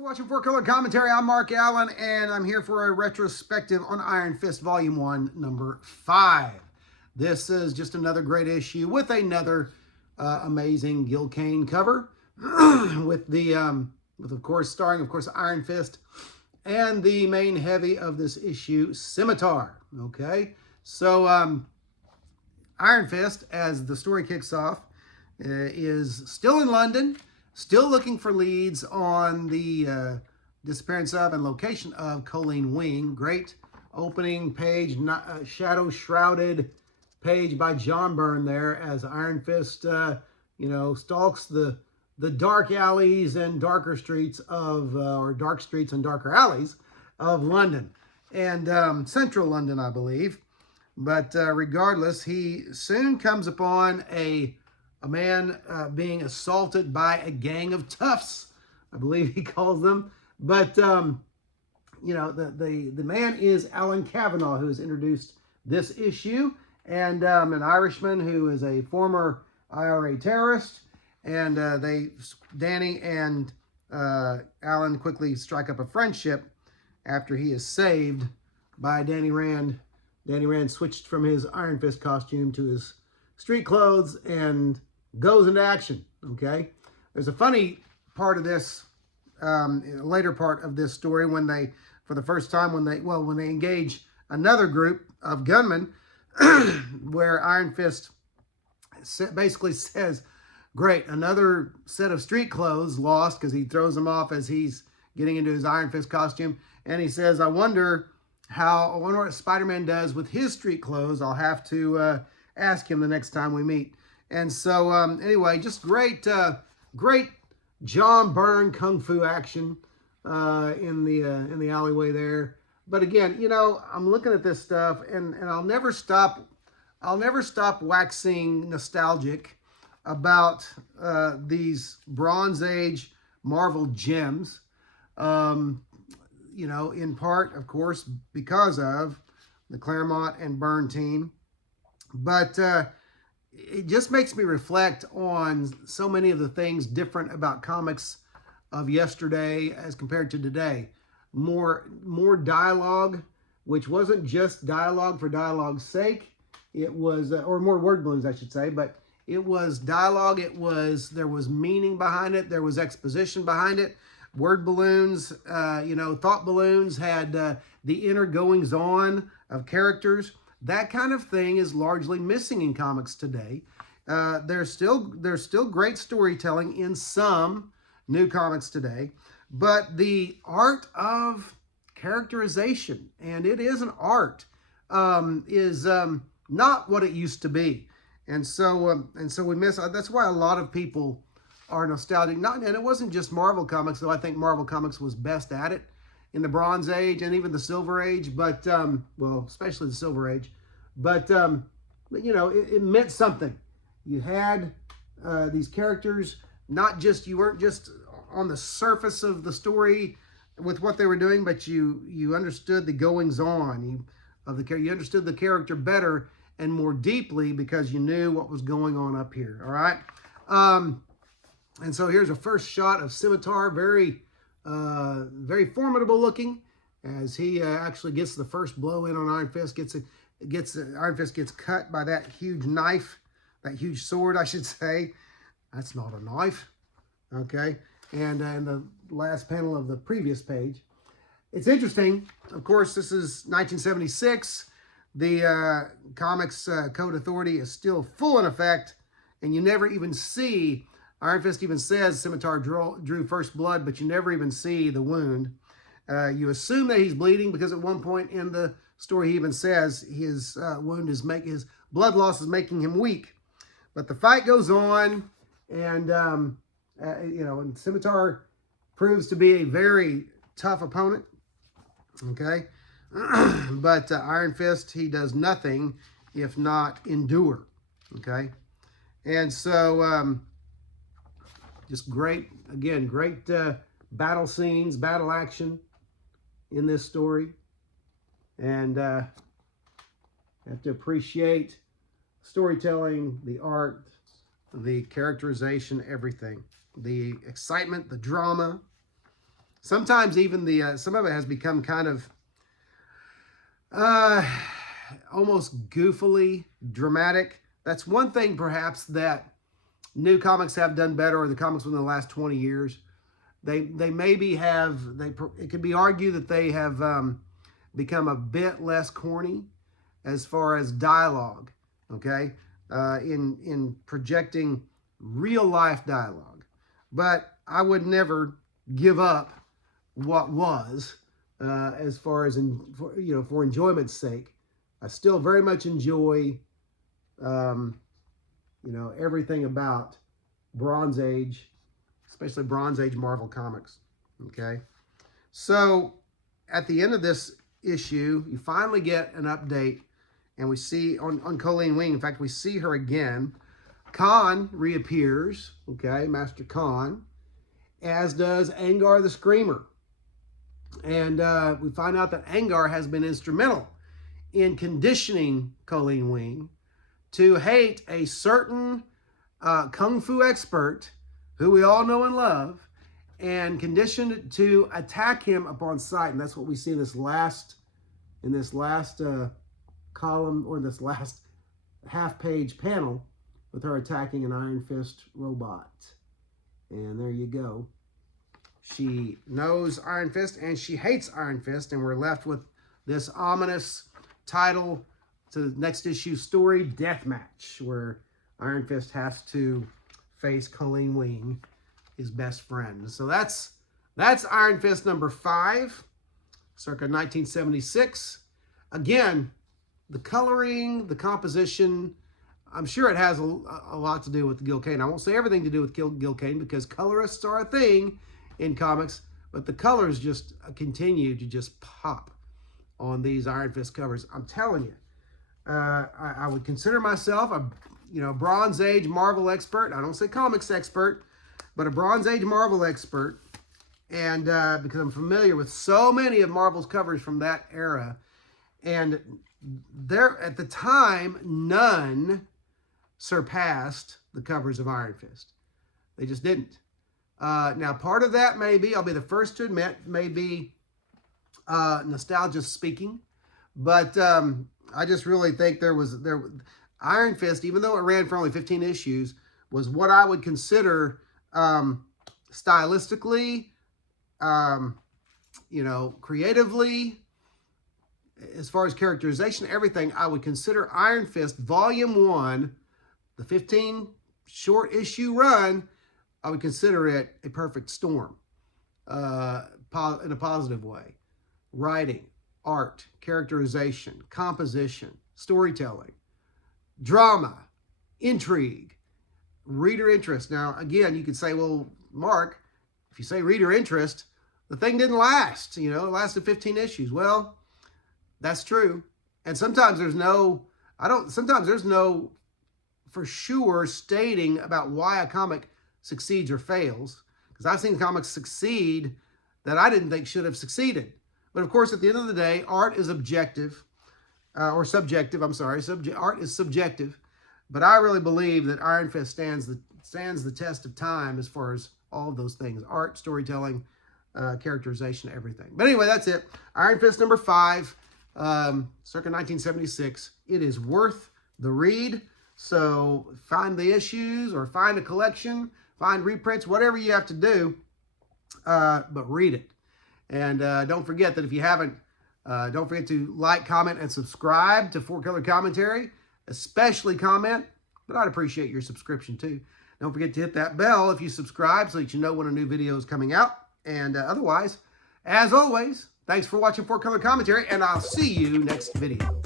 for watching Four Color Commentary. I'm Mark Allen, and I'm here for a retrospective on Iron Fist Volume 1, number 5. This is just another great issue with another amazing Gil Kane cover, with of course starring Iron Fist and the main heavy of this issue, Scimitar. Okay, so Iron Fist, as the story kicks off, is still in London, still looking for leads on the disappearance of and location of Colleen Wing. Great opening page, shadow-shrouded page by John Byrne there as Iron Fist, stalks the dark alleys and darker streets of, or dark streets and darker alleys of London and central London, I believe. But regardless, he soon comes upon a man being assaulted by a gang of toughs, I believe he calls them. But, the man is Alan Kavanagh, who has introduced this issue, and an Irishman who is a former IRA terrorist. And Danny and Alan quickly strike up a friendship after he is saved by Danny Rand. Danny Rand switched from his Iron Fist costume to his street clothes and goes into action. Okay, there's a funny part of this, later part of this story, when they, for the first time, when they engage another group of gunmen, where Iron Fist basically says, "Great, another set of street clothes lost," because he throws them off as he's getting into his Iron Fist costume, and he says, I wonder what Spider-Man does with his street clothes. I'll have to ask him the next time we meet. And so, anyway, just great John Byrne kung fu action in the alleyway there. But again, I'm looking at this stuff, and I'll never stop waxing nostalgic about these Bronze Age Marvel gems. In part, of course, because of the Claremont and Byrne team. But it just makes me reflect on so many of the things different about comics of yesterday as compared to today. More dialogue, which wasn't just dialogue for dialogue's sake. It was, or more word balloons, I should say, but it was dialogue. There was meaning behind it. There was exposition behind it. Word balloons, thought balloons had the inner goings on of characters. That kind of thing is largely missing in comics today. There's still great storytelling in some new comics today, but the art of characterization, and it is an art, is not what it used to be. And so we miss. That's why a lot of people are nostalgic. And it wasn't just Marvel Comics, though I think Marvel Comics was best at it in the Bronze Age and even the Silver Age, but, especially the Silver Age. But it meant something. You had these characters, you weren't just on the surface of the story with what they were doing, but you understood the goings on you understood the character better and more deeply because you knew what was going on up here. All right. And so here's a first shot of Scimitar, very formidable looking, as he actually gets the first blow in on Iron Fist. Iron Fist gets cut by that huge knife, that huge sword, I should say. That's not a knife, okay? And the last panel of the previous page. It's interesting. Of course, this is 1976. The Comics Code Authority is still full in effect, and you never even see. Iron Fist even says Scimitar drew first blood, but you never even see the wound. You assume that he's bleeding because at one point in the story he even says his his blood loss is making him weak. But the fight goes on, and and Scimitar proves to be a very tough opponent. Okay, but Iron Fist, he does nothing if not endure. Okay, and so. Just great battle scenes, battle action in this story. And have to appreciate storytelling, the art, the characterization, everything. The excitement, the drama. sometimes even the some of it has become kind of almost goofily dramatic. That's one thing perhaps that new comics have done better, or the comics within the last 20 years. They maybe have, it could be argued that they have become a bit less corny as far as dialogue, okay, in projecting real life dialogue. But I would never give up what was, as far as for enjoyment's sake. I still very much enjoy everything about Bronze Age, especially Bronze Age Marvel Comics. Okay, so at the end of this issue, you finally get an update, and we see on Colleen Wing. In fact, we see her again. Khan reappears. Okay, Master Khan, as does Angar the Screamer, and we find out that Angar has been instrumental in conditioning Colleen Wing to hate a certain kung fu expert who we all know and love, and conditioned to attack him upon sight. And that's what we see in this last column, or this last half-page panel, with her attacking an Iron Fist robot. And there you go. She knows Iron Fist and she hates Iron Fist, and we're left with this ominous title to the next issue story, Deathmatch, where Iron Fist has to face Colleen Wing, his best friend. So that's Iron Fist number 5, circa 1976. Again, the coloring, the composition, I'm sure it has a lot to do with Gil Kane. I won't say everything to do with Gil Kane, because colorists are a thing in comics, but the colors just continue to just pop on these Iron Fist covers. I'm telling you, I would consider myself a Bronze Age Marvel expert. I don't say comics expert, but a Bronze Age Marvel expert, and because I'm familiar with so many of Marvel's covers from that era, and there at the time, none surpassed the covers of Iron Fist. They just didn't. Now, part of that I'll be the first to admit, maybe nostalgia speaking, but I just really think Iron Fist, even though it ran for only 15 issues, was what I would consider stylistically, creatively, as far as characterization, everything, I would consider Iron Fist Volume 1, the 15 short issue run, I would consider it a perfect storm, in a positive way. Writing, art, characterization, composition, storytelling, drama, intrigue, reader interest. Now, again, you could say, well, Mark, if you say reader interest, the thing didn't last. It lasted 15 issues. Well, that's true. And sometimes there's no for sure stating about why a comic succeeds or fails. Because I've seen comics succeed that I didn't think should have succeeded. But of course, at the end of the day, art is objective, or subjective. I'm sorry, art is subjective. But I really believe that Iron Fist stands the test of time as far as all of those things: art, storytelling, characterization, everything. But anyway, that's it. Iron Fist number 5, circa 1976. It is worth the read. So find the issues, or find a collection, find reprints, whatever you have to do, but read it. And don't forget that if you haven't, don't forget to like, comment, and subscribe to 4Color Commentary, especially comment, but I'd appreciate your subscription too. Don't forget to hit that bell if you subscribe so that you know when a new video is coming out. And otherwise, as always, thanks for watching 4Color Commentary, and I'll see you next video.